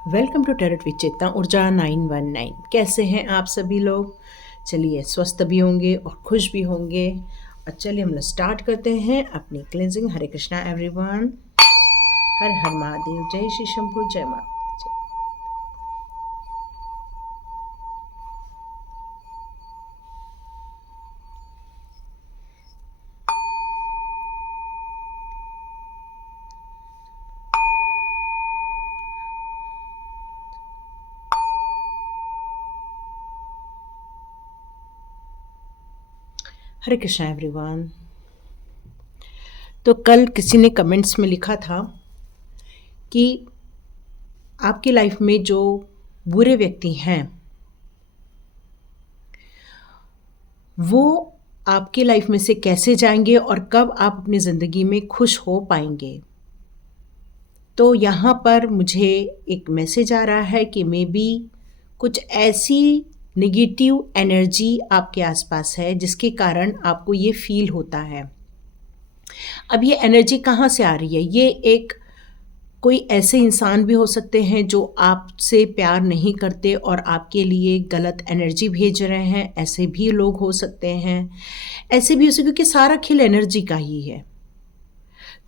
Welcome to टेरट with चेतना ऊर्जा 919। कैसे हैं आप सभी लोग? चलिए, स्वस्थ भी होंगे और खुश भी होंगे। और चलिए हम लोग स्टार्ट करते हैं अपनी क्लेंजिंग। हरे कृष्णा एवरीवन। हर हर महादेव। जय श्री शंभू। जय माँ। हरे कृष्णा एवरीवन। तो कल किसी ने कमेंट्स में लिखा था कि आपकी लाइफ में जो बुरे व्यक्ति हैं वो आपकी लाइफ में से कैसे जाएंगे और कब आप अपनी ज़िंदगी में खुश हो पाएंगे। तो यहाँ पर मुझे एक मैसेज आ रहा है कि मे बी कुछ ऐसी नेगेटिव एनर्जी आपके आसपास है जिसके कारण आपको ये फील होता है। अब ये एनर्जी कहाँ से आ रही है? ये एक कोई ऐसे इंसान भी हो सकते हैं जो आपसे प्यार नहीं करते और आपके लिए गलत एनर्जी भेज रहे हैं। ऐसे भी लोग हो सकते हैं। ऐसे भी हो सकते, क्योंकि सारा खेल एनर्जी का ही है।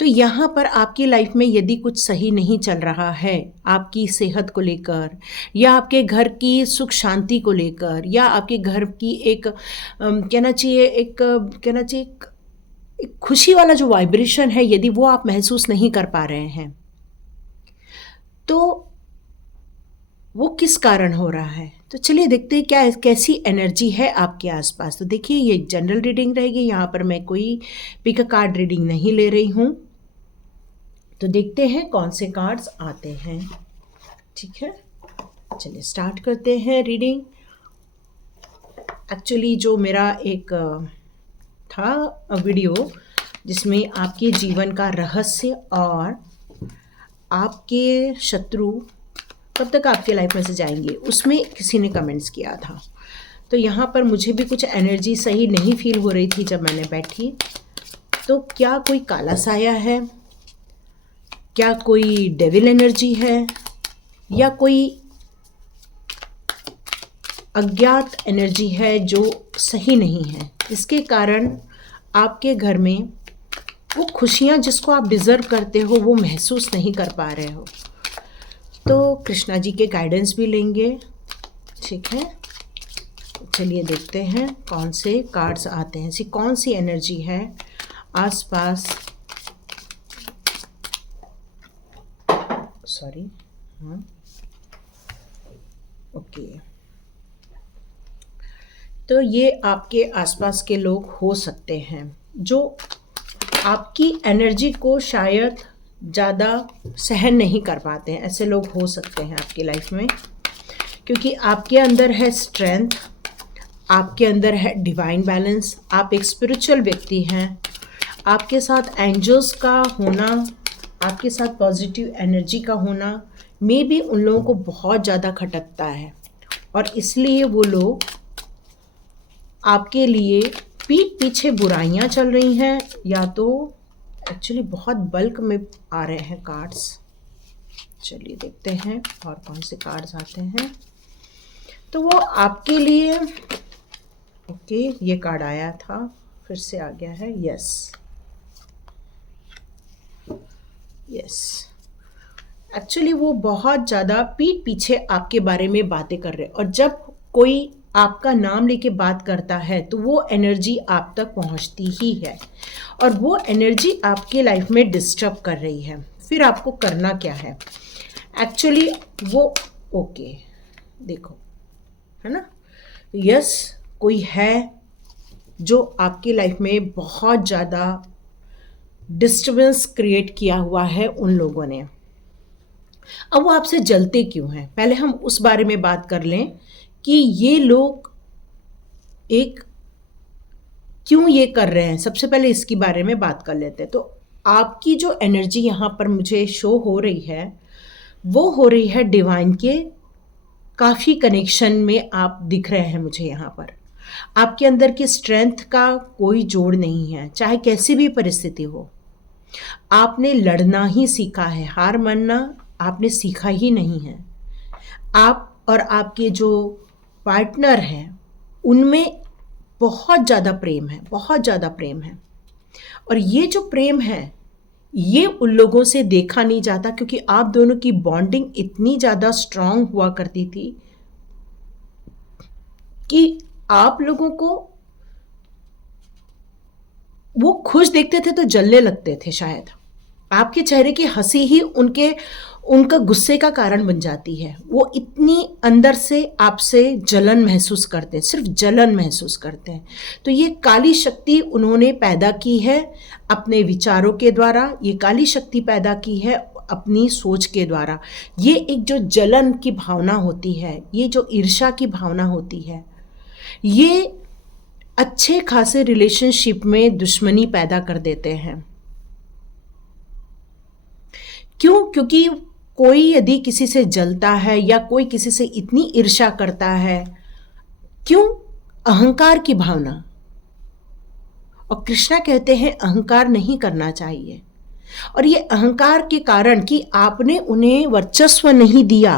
तो यहाँ पर आपकी लाइफ में यदि कुछ सही नहीं चल रहा है, आपकी सेहत को लेकर या आपके घर की सुख शांति को लेकर या आपके घर की एक एक खुशी वाला जो वाइब्रेशन है, यदि वो आप महसूस नहीं कर पा रहे हैं, तो वो किस कारण हो रहा है। तो चलिए देखते हैं क्या कैसी एनर्जी है आपके आसपास। तो देखिए, ये जनरल रीडिंग रहेगी। यहाँ पर मैं कोई पिक अ कार्ड रीडिंग नहीं ले रही हूँ। तो देखते हैं कौन से कार्ड्स आते हैं। ठीक है, चलिए स्टार्ट करते हैं रीडिंग। एक्चुअली जो मेरा एक था वीडियो जिसमें आपके जीवन का रहस्य और आपके शत्रु कब तक आपके लाइफ में से जाएंगे, उसमें किसी ने कमेंट्स किया था। तो यहाँ पर मुझे भी कुछ एनर्जी सही नहीं फील हो रही थी जब मैंने बैठी। तो क्या कोई काला साया है, क्या कोई डेविल एनर्जी है, या कोई अज्ञात एनर्जी है जो सही नहीं है, इसके कारण आपके घर में वो खुशियाँ जिसको आप डिज़र्व करते हो वो महसूस नहीं कर पा रहे हो। तो कृष्णा जी के गाइडेंस भी लेंगे। ठीक है, चलिए देखते हैं कौन से कार्ड्स आते हैं। ऐसी कौन सी एनर्जी है आसपास। सॉरी, हाँ, ओके। तो ये आपके आसपास के लोग हो सकते हैं जो आपकी एनर्जी को शायद ज़्यादा सहन नहीं कर पाते हैं। ऐसे लोग हो सकते हैं आपकी लाइफ में, क्योंकि आपके अंदर है स्ट्रेंथ, आपके अंदर है डिवाइन बैलेंस, आप एक स्पिरिचुअल व्यक्ति हैं। आपके साथ एंजल्स का होना, आपके साथ पॉजिटिव एनर्जी का होना मे बी उन लोगों को बहुत ज़्यादा खटकता है, और इसलिए वो लोग आपके लिए पीठ पीछे बुराइयां चल रही हैं, या तो एक्चुअली बहुत बल्क में आ रहे हैं कार्ड्स। चलिए देखते हैं और कौन से कार्ड्स आते हैं। तो वो आपके लिए, ओके, ये कार्ड आया था, फिर से आ गया है। यस यस, एक्चुअली वो बहुत ज़्यादा पीठ पीछे आपके बारे में बातें कर रहे हैं, और जब कोई आपका नाम लेके बात करता है तो वो एनर्जी आप तक पहुंचती ही है, और वो एनर्जी आपके लाइफ में डिस्टर्ब कर रही है। फिर आपको करना क्या है एक्चुअली वो, ओके, देखो, है ना। यस, कोई है जो आपकी लाइफ में बहुत ज़्यादा डिस्टर्बेंस क्रिएट किया हुआ है उन लोगों ने। अब वो आपसे जलते क्यों हैं, पहले हम उस बारे में बात कर लें कि ये लोग एक क्यों ये कर रहे हैं। सबसे पहले इसके बारे में बात कर लेते हैं। तो आपकी जो एनर्जी यहाँ पर मुझे शो हो रही है वो हो रही है डिवाइन के काफ़ी कनेक्शन में आप दिख रहे हैं मुझे यहाँ पर। आपके अंदर की स्ट्रेंथ का कोई जोड़ नहीं है, चाहे कैसी भी परिस्थिति हो। आपने लड़ना ही सीखा है, हार मानना आपने सीखा ही नहीं है। आप और आपके जो पार्टनर हैं उनमें बहुत ज़्यादा प्रेम है, बहुत ज़्यादा प्रेम है। और ये जो प्रेम है ये उन लोगों से देखा नहीं जाता, क्योंकि आप दोनों की बॉन्डिंग इतनी ज़्यादा स्ट्रांग हुआ करती थी कि आप लोगों को वो खुश देखते थे तो जलने लगते थे। शायद आपके चेहरे की हंसी ही उनका गुस्से का कारण बन जाती है। वो इतनी अंदर से आपसे जलन महसूस करते हैं, सिर्फ जलन महसूस करते हैं। तो ये काली शक्ति उन्होंने पैदा की है अपने विचारों के द्वारा, ये काली शक्ति पैदा की है अपनी सोच के द्वारा। ये एक जो जलन की भावना होती है, ये जो ईर्ष्या की भावना होती है, ये अच्छे खासे रिलेशनशिप में दुश्मनी पैदा कर देते हैं। क्यों? क्योंकि कोई यदि किसी से जलता है या कोई किसी से इतनी ईर्ष्या करता है, क्यों? अहंकार की भावना। और कृष्णा कहते हैं अहंकार नहीं करना चाहिए। और ये अहंकार के कारण कि आपने उन्हें वर्चस्व नहीं दिया,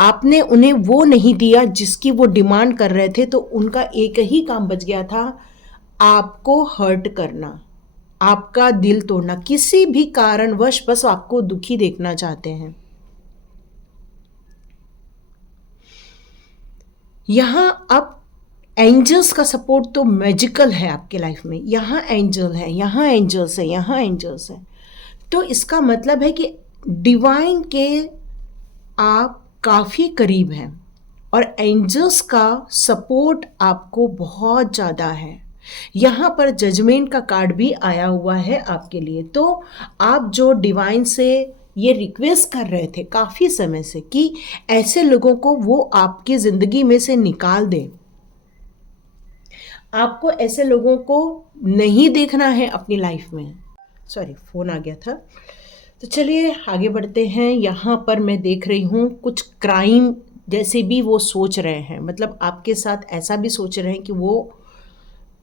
आपने उन्हें वो नहीं दिया जिसकी वो डिमांड कर रहे थे, तो उनका एक ही काम बच गया था, आपको हर्ट करना, आपका दिल तोड़ना, किसी भी कारणवश बस आपको दुखी देखना चाहते हैं। यहाँ अब एंजल्स का सपोर्ट तो मैजिकल है आपके लाइफ में। यहाँ एंजल है, यहाँ एंजल्स है, यहाँ एंजल्स है। तो इसका मतलब है कि डिवाइन के आप काफ़ी करीब हैं और एंजल्स का सपोर्ट आपको बहुत ज़्यादा है। यहाँ पर जजमेंट का कार्ड भी आया हुआ है आपके लिए। तो आप जो डिवाइन से ये रिक्वेस्ट कर रहे थे काफ़ी समय से कि ऐसे लोगों को वो आपकी ज़िंदगी में से निकाल दें, आपको ऐसे लोगों को नहीं देखना है अपनी लाइफ में। सॉरी, फ़ोन आ गया था। तो चलिए आगे बढ़ते हैं। यहाँ पर मैं देख रही हूँ कुछ क्राइम जैसे भी वो सोच रहे हैं, मतलब आपके साथ ऐसा भी सोच रहे हैं कि वो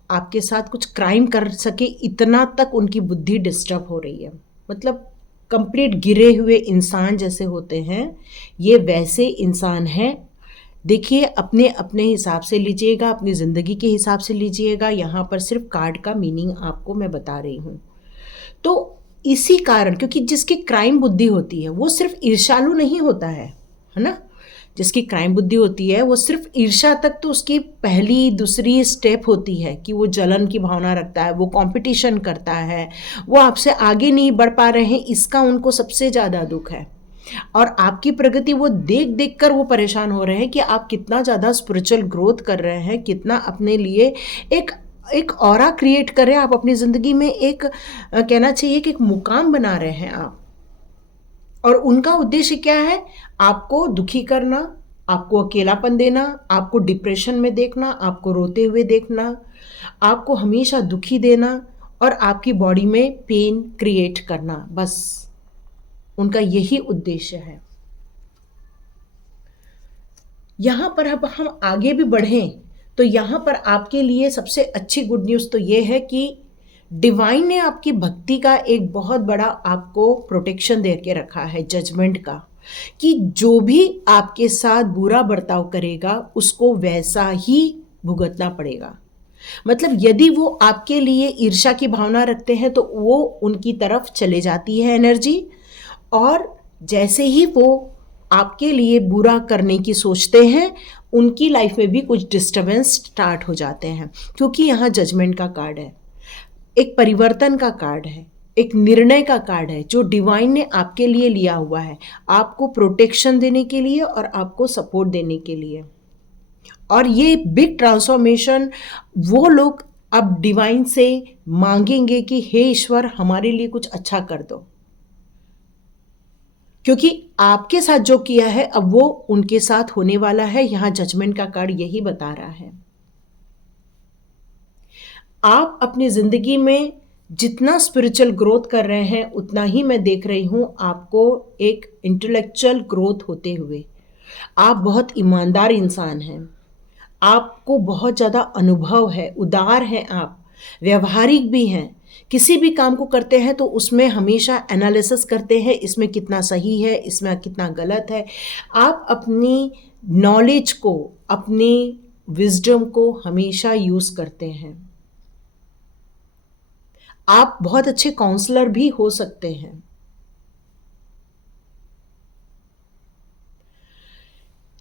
आपके साथ कुछ क्राइम कर सके, इतना तक उनकी बुद्धि डिस्टर्ब हो रही है। मतलब कंप्लीट गिरे हुए इंसान जैसे होते हैं, ये वैसे इंसान हैं। देखिए, अपने अपने हिसाब से लीजिएगा, अपनी ज़िंदगी के हिसाब से लीजिएगा। यहाँ पर सिर्फ कार्ड का मीनिंग आपको मैं बता रही हूँ। तो इसी कारण, क्योंकि जिसकी क्राइम बुद्धि होती है वो सिर्फ ईर्ष्यालु नहीं होता है ना। जिसकी क्राइम बुद्धि होती है वो सिर्फ ईर्ष्या तक तो उसकी पहली दूसरी स्टेप होती है कि वो जलन की भावना रखता है, वो कंपटीशन करता है, वो आपसे आगे नहीं बढ़ पा रहे हैं, इसका उनको सबसे ज़्यादा दुख है। और आपकी प्रगति वो देख देख कर वो परेशान हो रहे हैं कि आप कितना ज़्यादा स्पिरिचुअल ग्रोथ कर रहे हैं, कितना अपने लिए एक ऑरा क्रिएट कर रहे हैं, आप अपनी ज़िंदगी में एक कहना चाहिए कि एक मुकाम बना रहे हैं आप। और उनका उद्देश्य क्या है? आपको दुखी करना, आपको अकेलापन देना, आपको डिप्रेशन में देखना, आपको रोते हुए देखना, आपको हमेशा दुखी देना और आपकी बॉडी में पेन क्रिएट करना। बस उनका यही उद्देश्य है। यहाँ पर अब हम आगे भी बढ़ें तो यहाँ पर आपके लिए सबसे अच्छी गुड न्यूज़ तो ये है कि डिवाइन ने आपकी भक्ति का एक बहुत बड़ा आपको प्रोटेक्शन दे के रखा है, जजमेंट का, कि जो भी आपके साथ बुरा बर्ताव करेगा उसको वैसा ही भुगतना पड़ेगा। मतलब यदि वो आपके लिए ईर्ष्या की भावना रखते हैं तो वो उनकी तरफ चले जाती है एनर्जी, और जैसे ही वो आपके लिए बुरा करने की सोचते हैं उनकी लाइफ में भी कुछ डिस्टर्बेंस स्टार्ट हो जाते हैं। क्योंकि यहाँ जजमेंट का कार्ड है, एक परिवर्तन का कार्ड है, एक निर्णय का कार्ड है जो डिवाइन ने आपके लिए लिया हुआ है, आपको प्रोटेक्शन देने के लिए और आपको सपोर्ट देने के लिए। और ये बिग ट्रांसफॉर्मेशन वो लोग अब डिवाइन से मांगेंगे कि हे ईश्वर, हमारे लिए कुछ अच्छा कर दो, क्योंकि आपके साथ जो किया है अब वो उनके साथ होने वाला है। यहाँ जजमेंट का कार्ड यही बता रहा है। आप अपनी ज़िंदगी में जितना स्पिरिचुअल ग्रोथ कर रहे हैं उतना ही मैं देख रही हूँ आपको एक इंटेलेक्चुअल ग्रोथ होते हुए। आप बहुत ईमानदार इंसान हैं, आपको बहुत ज़्यादा अनुभव है, उदार हैं आप, व्यवहारिक भी हैं। किसी भी काम को करते हैं तो उसमें हमेशा एनालिसिस करते हैं, इसमें कितना सही है, इसमें कितना गलत है। आप अपनी नॉलेज को, अपनी विजडम को हमेशा यूज़ करते हैं। आप बहुत अच्छे काउंसलर भी हो सकते हैं।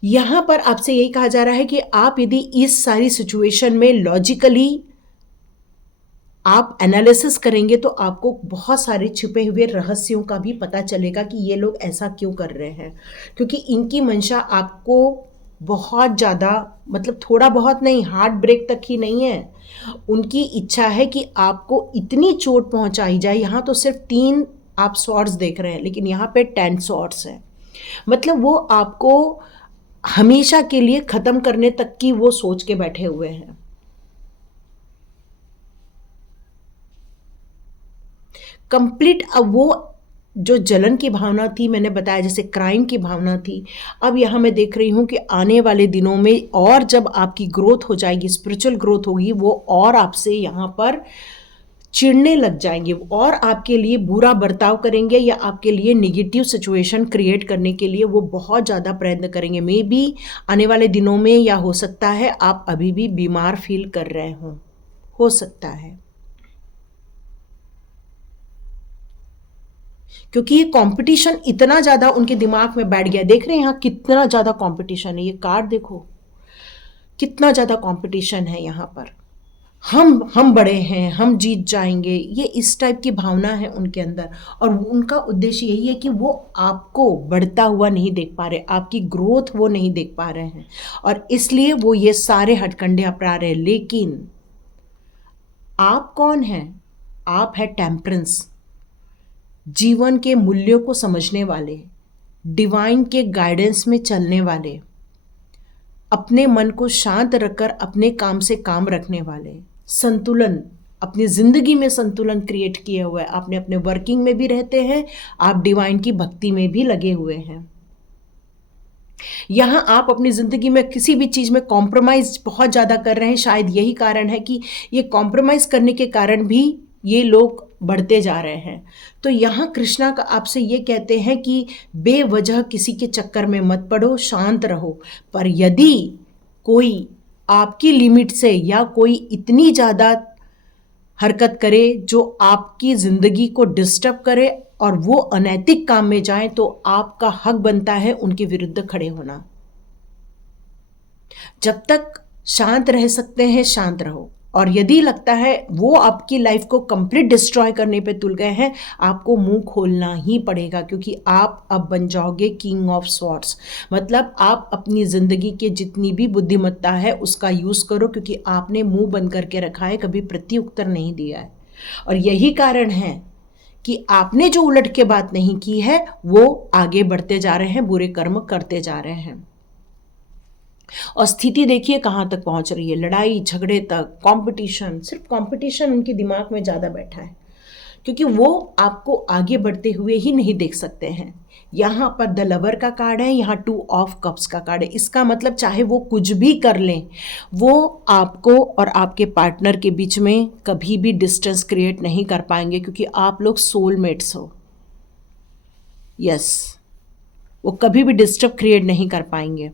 यहाँ पर आपसे यही कहा जा रहा है कि आप यदि इस सारी सिचुएशन में लॉजिकली आप एनालिसिस करेंगे तो आपको बहुत सारे छिपे हुए रहस्यों का भी पता चलेगा कि ये लोग ऐसा क्यों कर रहे हैं, क्योंकि इनकी मंशा आपको बहुत ज़्यादा, मतलब थोड़ा बहुत नहीं, हार्ट ब्रेक तक ही नहीं है। उनकी इच्छा है कि आपको इतनी चोट पहुंचाई जाए। यहाँ तो सिर्फ 3 आप स्वॉर्ड्स देख रहे हैं, लेकिन यहाँ पे 10 स्वॉर्ड्स है। मतलब वो आपको हमेशा के लिए ख़त्म करने तक की वो सोच के बैठे हुए हैं। कंप्लीट अब वो जो जलन की भावना थी, मैंने बताया जैसे क्राइम की भावना थी, अब यहाँ मैं देख रही हूँ कि आने वाले दिनों में और जब आपकी ग्रोथ हो जाएगी, स्पिरिचुअल ग्रोथ होगी, वो और आपसे यहाँ पर चिढ़ने लग जाएंगे और आपके लिए बुरा बर्ताव करेंगे या आपके लिए निगेटिव सिचुएशन क्रिएट करने के लिए वो बहुत ज़्यादा प्रयत्न करेंगे। मे बी आने वाले दिनों में, या हो सकता है आप अभी भी बीमार फील कर रहे हों, हो सकता है, क्योंकि ये कंपटीशन इतना ज़्यादा उनके दिमाग में बैठ गया। देख रहे हैं यहाँ कितना ज़्यादा कंपटीशन है, ये कार्ड देखो कितना ज़्यादा कंपटीशन है यहाँ पर। हम बड़े हैं, हम जीत जाएंगे, ये इस टाइप की भावना है उनके अंदर। और उनका उद्देश्य यही है कि वो आपको बढ़ता हुआ नहीं देख पा रहे, आपकी ग्रोथ वो नहीं देख पा रहे हैं, और इसलिए वो ये सारे हथकंडे अपना रहे हैं। लेकिन आप कौन हैं? आप है टेम्परेंस, जीवन के मूल्यों को समझने वाले, डिवाइन के गाइडेंस में चलने वाले, अपने मन को शांत रखकर अपने काम से काम रखने वाले, संतुलन, अपनी ज़िंदगी में संतुलन क्रिएट किए हुए। आपने अपने वर्किंग में भी रहते हैं, आप डिवाइन की भक्ति में भी लगे हुए हैं। यहाँ आप अपनी ज़िंदगी में किसी भी चीज़ में कॉम्प्रोमाइज़ बहुत ज़्यादा कर रहे हैं। शायद यही कारण है कि ये कॉम्प्रोमाइज़ करने के कारण भी ये लोग बढ़ते जा रहे हैं। तो यहाँ कृष्णा का आपसे ये कहते हैं कि बेवजह किसी के चक्कर में मत पड़ो, शांत रहो। पर यदि कोई आपकी लिमिट से या कोई इतनी ज़्यादा हरकत करे जो आपकी ज़िंदगी को डिस्टर्ब करे और वो अनैतिक काम में जाए, तो आपका हक बनता है उनके विरुद्ध खड़े होना। जब तक शांत रह सकते हैं शांत रहो, और यदि लगता है वो आपकी लाइफ को कंप्लीट डिस्ट्रॉय करने पे तुल गए हैं, आपको मुंह खोलना ही पड़ेगा, क्योंकि आप अब बन जाओगे किंग ऑफ स्वॉर्ड्स। मतलब आप अपनी ज़िंदगी के जितनी भी बुद्धिमत्ता है उसका यूज़ करो, क्योंकि आपने मुंह बंद करके रखा है, कभी प्रत्युत्तर नहीं दिया है। और यही कारण है कि आपने जो उलट के बात नहीं की है वो आगे बढ़ते जा रहे हैं, बुरे कर्म करते जा रहे हैं। और स्थिति देखिए कहाँ तक पहुँच रही है, लड़ाई झगड़े तक, कंपटीशन, सिर्फ कंपटीशन उनके दिमाग में ज़्यादा बैठा है, क्योंकि वो आपको आगे बढ़ते हुए ही नहीं देख सकते हैं। यहाँ पर द लवर का कार्ड है, यहाँ 2 ऑफ कप्स का कार्ड है। इसका मतलब चाहे वो कुछ भी कर लें, वो आपको और आपके पार्टनर के बीच में कभी भी डिस्टेंस क्रिएट नहीं कर पाएंगे, क्योंकि आप लोग सोलमेट्स हो। यस, वो कभी भी डिस्टर्ब क्रिएट नहीं कर पाएंगे,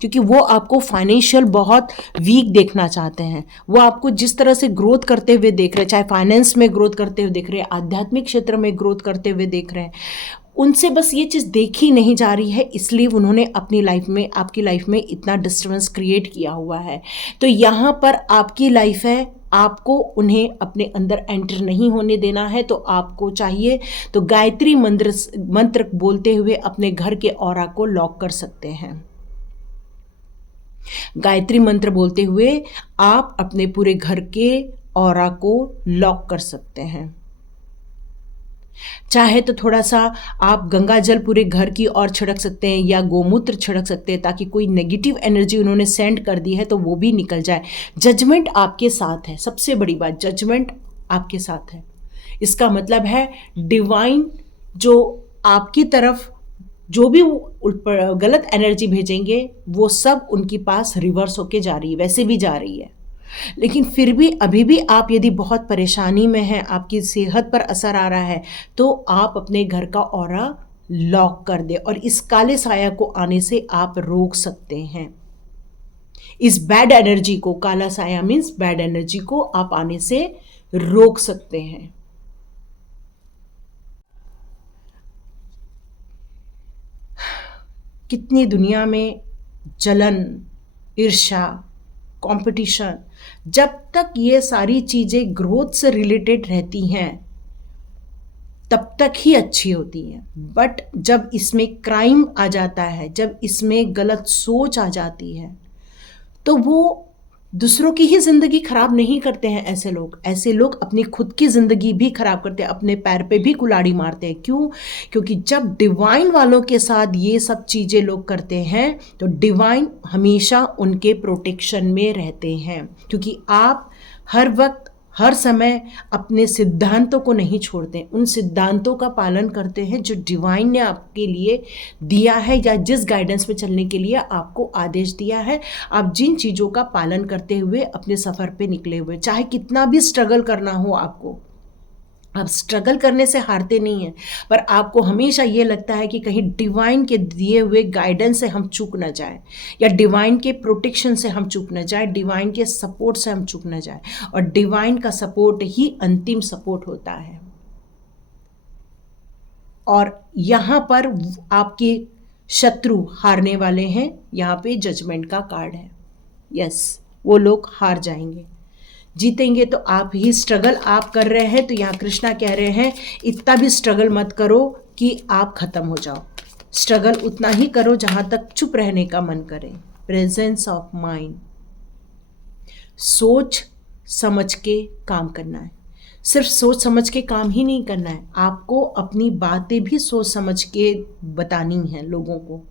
क्योंकि वो आपको फाइनेंशियल बहुत वीक देखना चाहते हैं। वो आपको जिस तरह से ग्रोथ करते हुए देख रहे हैं, चाहे फाइनेंस में ग्रोथ करते हुए देख रहे हैं, आध्यात्मिक क्षेत्र में ग्रोथ करते हुए देख रहे हैं, उनसे बस ये चीज़ देखी नहीं जा रही है, इसलिए उन्होंने अपनी लाइफ में, आपकी लाइफ में इतना डिस्टर्बेंस क्रिएट किया हुआ है। तो यहाँ पर आपकी लाइफ है, आपको उन्हें अपने अंदर एंटर नहीं होने देना है। तो आपको चाहिए तो गायत्री मंत्र बोलते हुए अपने घर के ऑरा को लॉक कर सकते हैं। गायत्री मंत्र बोलते हुए आप अपने पूरे घर के ऑरा को लॉक कर सकते हैं। चाहे तो थोड़ा सा आप गंगा जल पूरे घर की ओर छिड़क सकते हैं या गोमूत्र छिड़क सकते हैं, ताकि कोई नेगेटिव एनर्जी उन्होंने सेंड कर दी है तो वो भी निकल जाए। जजमेंट आपके साथ है, सबसे बड़ी बात, जजमेंट आपके साथ है। इसका मतलब है डिवाइन जो आपकी तरफ जो भी गलत एनर्जी भेजेंगे वो सब उनके पास रिवर्स होके जा रही है, वैसे भी जा रही है। लेकिन फिर भी अभी भी आप यदि बहुत परेशानी में हैं, आपकी सेहत पर असर आ रहा है, तो आप अपने घर का ऑरा लॉक कर दें और इस काले साया को आने से आप रोक सकते हैं। इस बैड एनर्जी को, काला साया मीन्स बैड एनर्जी को आप आने से रोक सकते हैं। कितनी दुनिया में जलन, ईर्ष्या, कंपटीशन, जब तक ये सारी चीज़ें ग्रोथ से रिलेटेड रहती हैं तब तक ही अच्छी होती हैं। बट जब इसमें क्राइम आ जाता है, जब इसमें गलत सोच आ जाती है, तो वो दूसरों की ही ज़िंदगी खराब नहीं करते हैं। ऐसे लोग अपनी खुद की ज़िंदगी भी खराब करते हैं, अपने पैर पे भी कुल्हाड़ी मारते हैं। क्यों? क्योंकि जब डिवाइन वालों के साथ ये सब चीज़ें लोग करते हैं तो डिवाइन हमेशा उनके प्रोटेक्शन में रहते हैं, क्योंकि आप हर वक्त हर समय अपने सिद्धांतों को नहीं छोड़ते, उन सिद्धांतों का पालन करते हैं जो डिवाइन ने आपके लिए दिया है या जिस गाइडेंस में चलने के लिए आपको आदेश दिया है। आप जिन चीज़ों का पालन करते हुए अपने सफ़र पे निकले हुए, चाहे कितना भी स्ट्रगल करना हो आपको, आप स्ट्रगल करने से हारते नहीं हैं, पर आपको हमेशा ये लगता है कि कहीं डिवाइन के दिए हुए गाइडेंस से हम चूक ना जाए, या डिवाइन के प्रोटेक्शन से हम चूक ना जाए, डिवाइन के सपोर्ट से हम चूक ना जाए। और डिवाइन का सपोर्ट ही अंतिम सपोर्ट होता है। और यहाँ पर आपके शत्रु हारने वाले हैं। यहाँ पे जजमेंट का कार्ड है। यस, वो लोग हार जाएंगे। जीतेंगे तो आप ही। स्ट्रगल आप कर रहे हैं तो यहाँ कृष्णा कह रहे हैं इतना भी स्ट्रगल मत करो कि आप ख़त्म हो जाओ। स्ट्रगल उतना ही करो जहाँ तक चुप रहने का मन करे। प्रेजेंस ऑफ माइंड, सोच समझ के काम करना है। सिर्फ सोच समझ के काम ही नहीं करना है, आपको अपनी बातें भी सोच समझ के बतानी हैं लोगों को।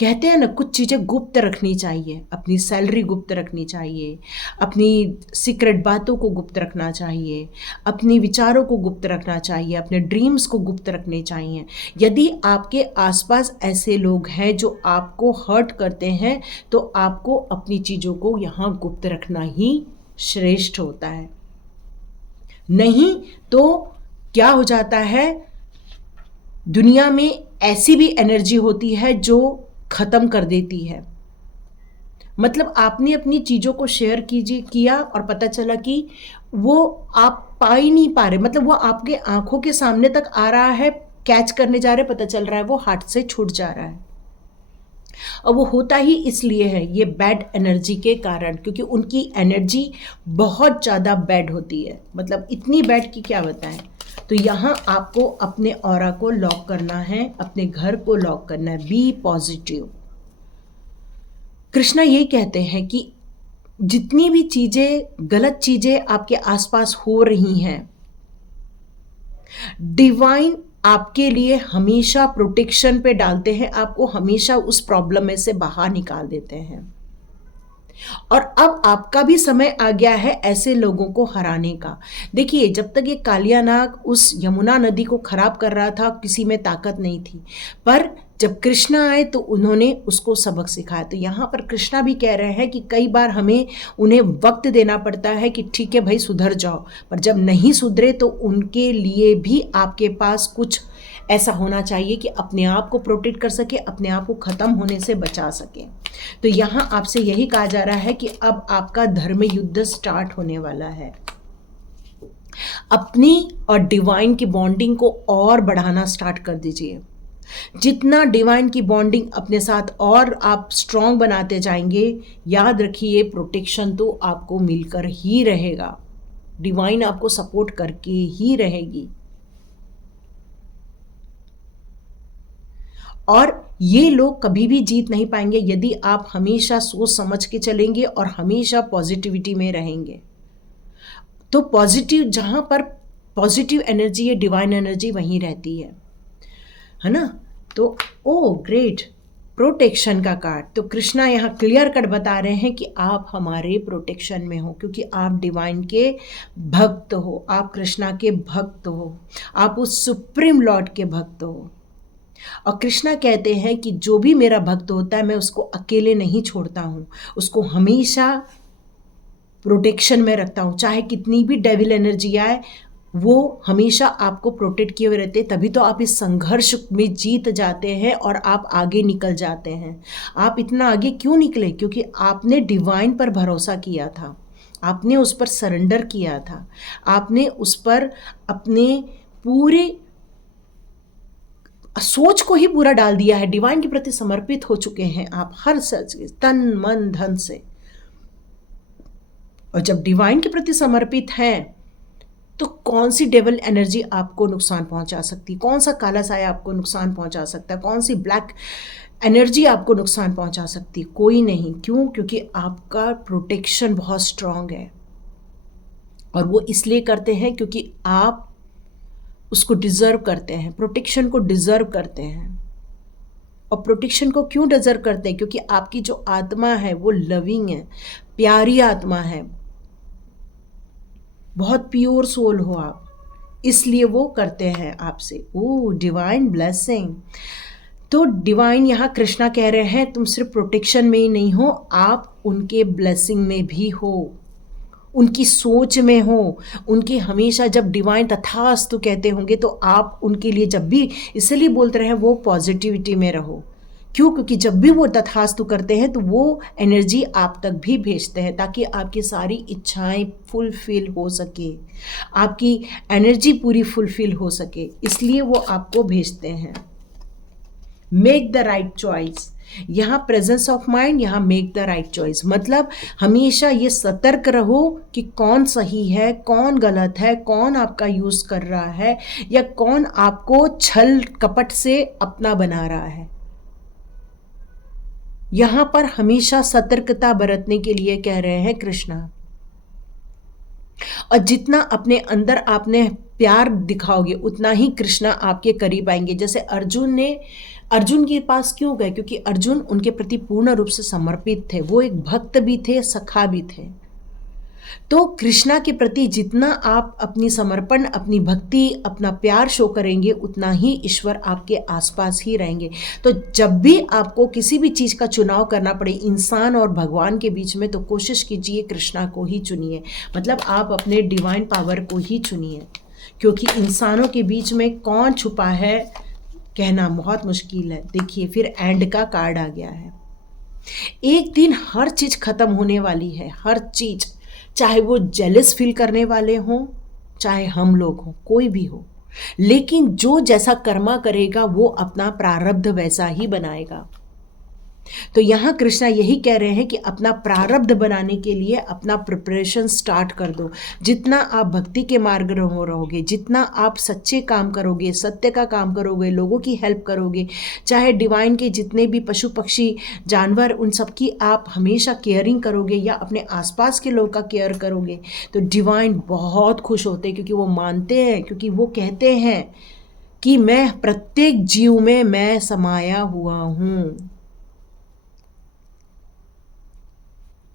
कहते हैं ना, कुछ चीज़ें गुप्त रखनी चाहिए। अपनी सैलरी गुप्त रखनी चाहिए, अपनी सीक्रेट बातों को गुप्त रखना चाहिए, अपनी विचारों को गुप्त रखना चाहिए, अपने ड्रीम्स को गुप्त रखने चाहिए। यदि आपके आसपास ऐसे लोग हैं जो आपको हर्ट करते हैं तो आपको अपनी चीज़ों को यहाँ गुप्त रखना ही श्रेष्ठ होता है। नहीं तो क्या हो जाता है, दुनिया में ऐसी भी एनर्जी होती है जो ख़त्म कर देती है। मतलब आपने अपनी चीज़ों को शेयर किया और पता चला कि वो आप पा ही नहीं पा रहे, मतलब वो आपके आंखों के सामने तक आ रहा है, कैच करने जा रहे, पता चल रहा है वो हाथ से छूट जा रहा है। और वो होता ही इसलिए है, ये बैड एनर्जी के कारण, क्योंकि उनकी एनर्जी बहुत ज़्यादा बैड होती है। मतलब इतनी बैड कि क्या बताएं। तो यहाँ आपको अपने ऑरा को लॉक करना है, अपने घर को लॉक करना है। B positive. कृष्णा ये कहते हैं कि जितनी भी चीज़ें, गलत चीज़ें आपके आसपास हो रही हैं, डिवाइन आपके लिए हमेशा प्रोटेक्शन पे डालते हैं, आपको हमेशा उस प्रॉब्लम में से बाहर निकाल देते हैं। और अब आपका भी समय आ गया है ऐसे लोगों को हराने का। देखिए, जब तक ये कालिया नाग उस यमुना नदी को खराब कर रहा था, किसी में ताकत नहीं थी, पर जब कृष्णा आए तो उन्होंने उसको सबक सिखाया। तो यहाँ पर कृष्णा भी कह रहे हैं कि कई बार हमें उन्हें वक्त देना पड़ता है कि ठीक है भाई सुधर जाओ, पर जब नहीं सुधरे तो उनके लिए भी आपके पास कुछ ऐसा होना चाहिए कि अपने आप को प्रोटेक्ट कर सके, अपने आप को ख़त्म होने से बचा सके। तो यहाँ आपसे यही कहा जा रहा है कि अब आपका धर्म युद्ध स्टार्ट होने वाला है। अपनी और डिवाइन की बॉन्डिंग को और बढ़ाना स्टार्ट कर दीजिए। जितना डिवाइन की बॉन्डिंग अपने साथ और आप स्ट्रॉन्ग बनाते जाएंगे, याद रखिए प्रोटेक्शन तो आपको मिलकर ही रहेगा, डिवाइन आपको सपोर्ट करके ही रहेगी। और ये लोग कभी भी जीत नहीं पाएंगे यदि आप हमेशा सोच समझ के चलेंगे और हमेशा पॉजिटिविटी में रहेंगे। तो पॉजिटिव, जहाँ पर पॉजिटिव एनर्जी है, डिवाइन एनर्जी वहीं रहती है ना। तो ओ ग्रेट, प्रोटेक्शन का कार्ड। तो कृष्णा यहाँ क्लियर कट बता रहे हैं कि आप हमारे प्रोटेक्शन में हो, क्योंकि आप डिवाइन के भक्त हो, आप कृष्णा के भक्त हो, आप उस सुप्रीम लॉर्ड के भक्त हो। और कृष्णा कहते हैं कि जो भी मेरा भक्त होता है मैं उसको अकेले नहीं छोड़ता हूँ, उसको हमेशा प्रोटेक्शन में रखता हूँ। चाहे कितनी भी डेविल एनर्जी आए, वो हमेशा आपको प्रोटेक्ट किए हुए रहते हैं। तभी तो आप इस संघर्ष में जीत जाते हैं और आप आगे निकल जाते हैं। आप इतना आगे क्यों निकले? क्योंकि आपने डिवाइन पर भरोसा किया था, आपने उस पर सरेंडर किया था, आपने उस पर अपने पूरे सोच को ही पूरा डाल दिया है। डिवाइन के प्रति समर्पित हो चुके हैं आप हर सच, तन मन धन से। और जब डिवाइन के प्रति समर्पित हैं तो कौन सी डेविल एनर्जी आपको नुकसान पहुंचा सकती, कौन सा काला साया आपको नुकसान पहुंचा सकता है, कौन सी ब्लैक एनर्जी आपको नुकसान पहुंचा सकती? कोई नहीं। क्यों? क्योंकि आपका प्रोटेक्शन बहुत स्ट्रांग है। और वो इसलिए करते हैं क्योंकि आप उसको डिज़र्व करते हैं, प्रोटेक्शन को डिज़र्व करते हैं। और प्रोटेक्शन को क्यों डिज़र्व करते हैं? क्योंकि आपकी जो आत्मा है वो लविंग है, प्यारी आत्मा है, बहुत प्योर सोल हो आप, इसलिए वो करते हैं आपसे। ओ डिवाइन ब्लेसिंग। तो डिवाइन यहाँ कृष्णा कह रहे हैं तुम सिर्फ प्रोटेक्शन में ही नहीं हो, आप उनके ब्लेसिंग में भी हो, उनकी सोच में हो, उनकी हमेशा जब डिवाइन तथास्तु कहते होंगे तो आप उनके लिए जब भी, इसलिए बोलते रहे वो पॉजिटिविटी में रहो। क्यों? क्योंकि जब भी वो तथास्तु करते हैं तो वो एनर्जी आप तक भी भेजते हैं ताकि आपकी सारी इच्छाएं फुलफिल हो सके, आपकी एनर्जी पूरी फुलफिल हो सके, इसलिए वो आपको भेजते हैं। Make the right choice. यहाँ प्रेजेंस ऑफ माइंड, यहाँ मेक द राइट चॉइस मतलब हमेशा ये सतर्क रहो कि कौन सही है, कौन गलत है, कौन आपका यूज़ कर रहा है या कौन आपको छल कपट से अपना बना रहा है। यहाँ पर हमेशा सतर्कता बरतने के लिए कह रहे हैं कृष्णा। और जितना अपने अंदर आपने प्यार दिखाओगे उतना ही कृष्णा आपके करीब आएंगे। जैसे अर्जुन के पास क्यों गए? क्योंकि अर्जुन उनके प्रति पूर्ण रूप से समर्पित थे, वो एक भक्त भी थे, सखा भी थे। तो कृष्णा के प्रति जितना आप अपनी समर्पण, अपनी भक्ति, अपना प्यार शो करेंगे उतना ही ईश्वर आपके आसपास ही रहेंगे। तो जब भी आपको किसी भी चीज़ का चुनाव करना पड़े इंसान और भगवान के बीच में, तो कोशिश कीजिए कृष्णा को ही चुनिए, मतलब आप अपने डिवाइन पावर को ही चुनिए। क्योंकि इंसानों के बीच में कौन छुपा है कहना बहुत मुश्किल है। देखिए फिर एंड का कार्ड आ गया है। एक दिन हर चीज़ खत्म होने वाली है, हर चीज़, चाहे वो जेलस फील करने वाले हों, चाहे हम लोग हों, कोई भी हो, लेकिन जो जैसा कर्मा करेगा वो अपना प्रारब्ध वैसा ही बनाएगा। तो यहाँ कृष्णा यही कह रहे हैं कि अपना प्रारब्ध बनाने के लिए अपना प्रिपरेशन स्टार्ट कर दो। जितना आप भक्ति के मार्ग में रहोगे, जितना आप सच्चे काम करोगे, सत्य का काम करोगे, लोगों की हेल्प करोगे, चाहे डिवाइन के जितने भी पशु पक्षी जानवर उन सब की आप हमेशा केयरिंग करोगे या अपने आसपास के लोग का केयर करोगे, तो डिवाइन बहुत खुश होते हैं। क्योंकि वो मानते हैं, क्योंकि वो कहते हैं कि मैं प्रत्येक जीव में मैं समाया हुआ हूँ।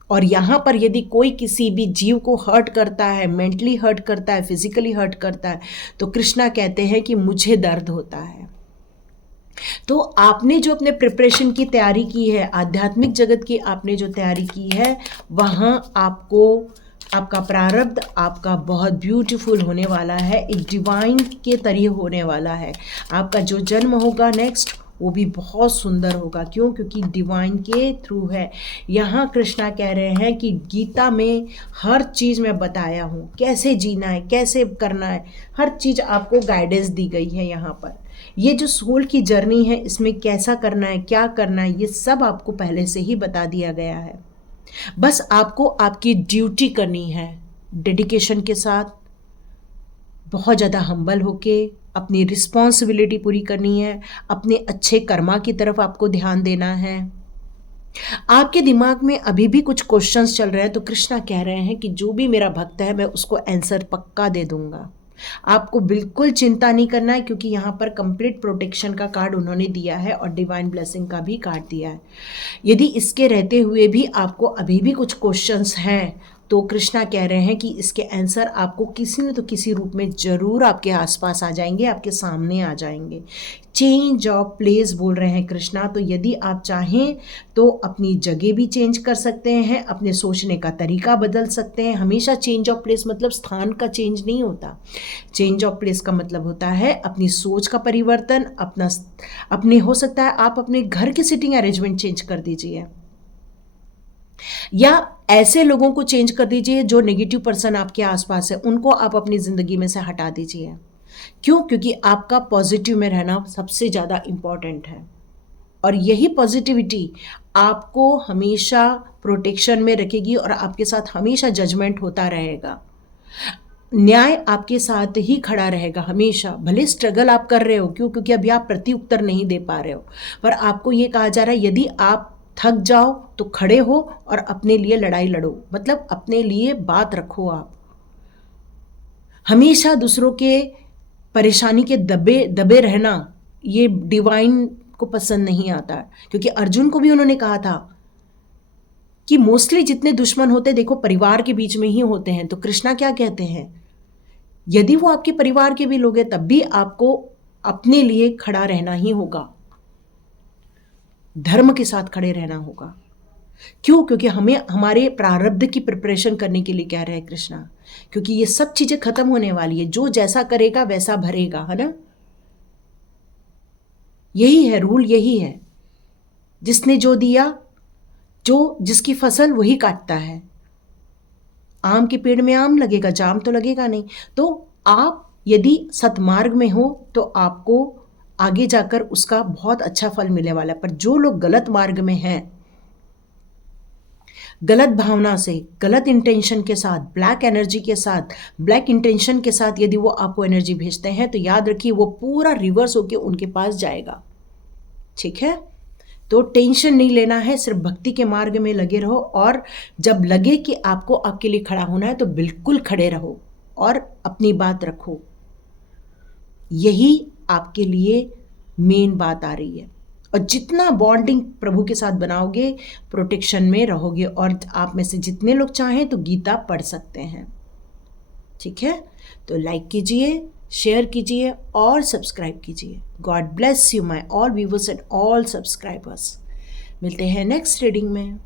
और यहाँ पर यदि कोई किसी भी जीव को हर्ट करता है, मेंटली हर्ट करता है, फिजिकली हर्ट करता है, तो कृष्णा कहते हैं कि मुझे दर्द होता है। तो आपने जो अपने प्रिपरेशन की तैयारी की है, आध्यात्मिक जगत की आपने जो तैयारी की है, वहाँ आपको आपका प्रारब्ध आपका बहुत ब्यूटीफुल होने वाला है, एक डिवाइन के तरीके होने वाला है। आपका जो जन्म होगा नेक्स्ट वो भी बहुत सुंदर होगा। क्यों? क्योंकि डिवाइन के थ्रू है। यहाँ कृष्णा कह रहे हैं कि गीता में हर चीज़ मैं बताया हूँ, कैसे जीना है, कैसे करना है, हर चीज़ आपको गाइडेंस दी गई है। यहाँ पर ये जो सोल की जर्नी है, इसमें कैसा करना है, क्या करना है, ये सब आपको पहले से ही बता दिया गया है। बस आपको आपकी ड्यूटी करनी है, डेडिकेशन के साथ, बहुत ज़्यादा हम्बल होके अपनी रिस्पॉन्सिबिलिटी पूरी करनी है, अपने अच्छे कर्मा की तरफ आपको ध्यान देना है। आपके दिमाग में अभी भी कुछ क्वेश्चंस चल रहे हैं, तो कृष्णा कह रहे हैं कि जो भी मेरा भक्त है मैं उसको आंसर पक्का दे दूंगा। आपको बिल्कुल चिंता नहीं करना है, क्योंकि यहाँ पर कंप्लीट प्रोटेक्शन का कार्ड उन्होंने दिया है और डिवाइन ब्लेसिंग का भी कार्ड दिया है। यदि इसके रहते हुए भी आपको अभी भी कुछ क्वेश्चंस हैं तो कृष्णा कह रहे हैं कि इसके आंसर आपको किसी न तो किसी रूप में ज़रूर आपके आसपास आ जाएंगे, आपके सामने आ जाएंगे। चेंज ऑफ प्लेस बोल रहे हैं कृष्णा, तो यदि आप चाहें तो अपनी जगह भी चेंज कर सकते हैं, अपने सोचने का तरीका बदल सकते हैं। हमेशा चेंज ऑफ प्लेस मतलब स्थान का चेंज नहीं होता। चेंज ऑफ प्लेस का मतलब होता है अपनी सोच का परिवर्तन, अपने हो सकता है आप अपने घर के सिटिंग अरेंजमेंट चेंज कर दीजिए, या ऐसे लोगों को चेंज कर दीजिए जो नेगेटिव पर्सन आपके आसपास है, उनको आप अपनी ज़िंदगी में से हटा दीजिए। क्यों? क्योंकि आपका पॉजिटिव में रहना सबसे ज़्यादा इम्पॉर्टेंट है, और यही पॉजिटिविटी आपको हमेशा प्रोटेक्शन में रखेगी और आपके साथ हमेशा जजमेंट होता रहेगा। न्याय आपके साथ ही खड़ा रहेगा हमेशा, भले स्ट्रगल आप कर रहे हो। क्यों? क्योंकि अभी आप प्रति उत्तर नहीं दे पा रहे हो, पर आपको ये कहा जा रहा है यदि आप थक जाओ तो खड़े हो और अपने लिए लड़ाई लड़ो, मतलब अपने लिए बात रखो। आप हमेशा दूसरों के परेशानी के दबे दबे रहना, ये डिवाइन को पसंद नहीं आता, क्योंकि अर्जुन को भी उन्होंने कहा था कि मोस्टली जितने दुश्मन होते देखो परिवार के बीच में ही होते हैं। तो कृष्णा क्या कहते हैं, यदि वो आपके परिवार के भी लोग हैं तब भी आपको अपने लिए खड़ा रहना ही होगा, धर्म के साथ खड़े रहना होगा। क्यों? क्योंकि हमें हमारे प्रारब्ध की प्रिपरेशन करने के लिए कह रहे हैं कृष्णा, क्योंकि ये सब चीजें खत्म होने वाली है, जो जैसा करेगा वैसा भरेगा, है ना। यही है रूल, यही है, जिसने जो दिया, जो जिसकी फसल वही काटता है। आम के पेड़ में आम लगेगा, जाम तो लगेगा नहीं। तो आप यदि सतमार्ग में हो तो आपको आगे जाकर उसका बहुत अच्छा फल मिलने वाला है। पर जो लोग गलत मार्ग में हैं, गलत भावना से, गलत इंटेंशन के साथ, ब्लैक एनर्जी के साथ, ब्लैक इंटेंशन के साथ यदि वो आपको एनर्जी भेजते हैं तो याद रखिए वो पूरा रिवर्स होके उनके पास जाएगा। ठीक है, तो टेंशन नहीं लेना है, सिर्फ भक्ति के मार्ग में लगे रहो, और जब लगे कि आपको आपके लिए खड़ा होना है तो बिल्कुल खड़े रहो और अपनी बात रखो। यही आपके लिए मेन बात आ रही है। और जितना बॉन्डिंग प्रभु के साथ बनाओगे, प्रोटेक्शन में रहोगे। और आप में से जितने लोग चाहें तो गीता पढ़ सकते हैं। ठीक है, तो लाइक कीजिए, शेयर कीजिए और सब्सक्राइब कीजिए। God bless you my all viewers and all subscribers. मिलते हैं नेक्स्ट रीडिंग में।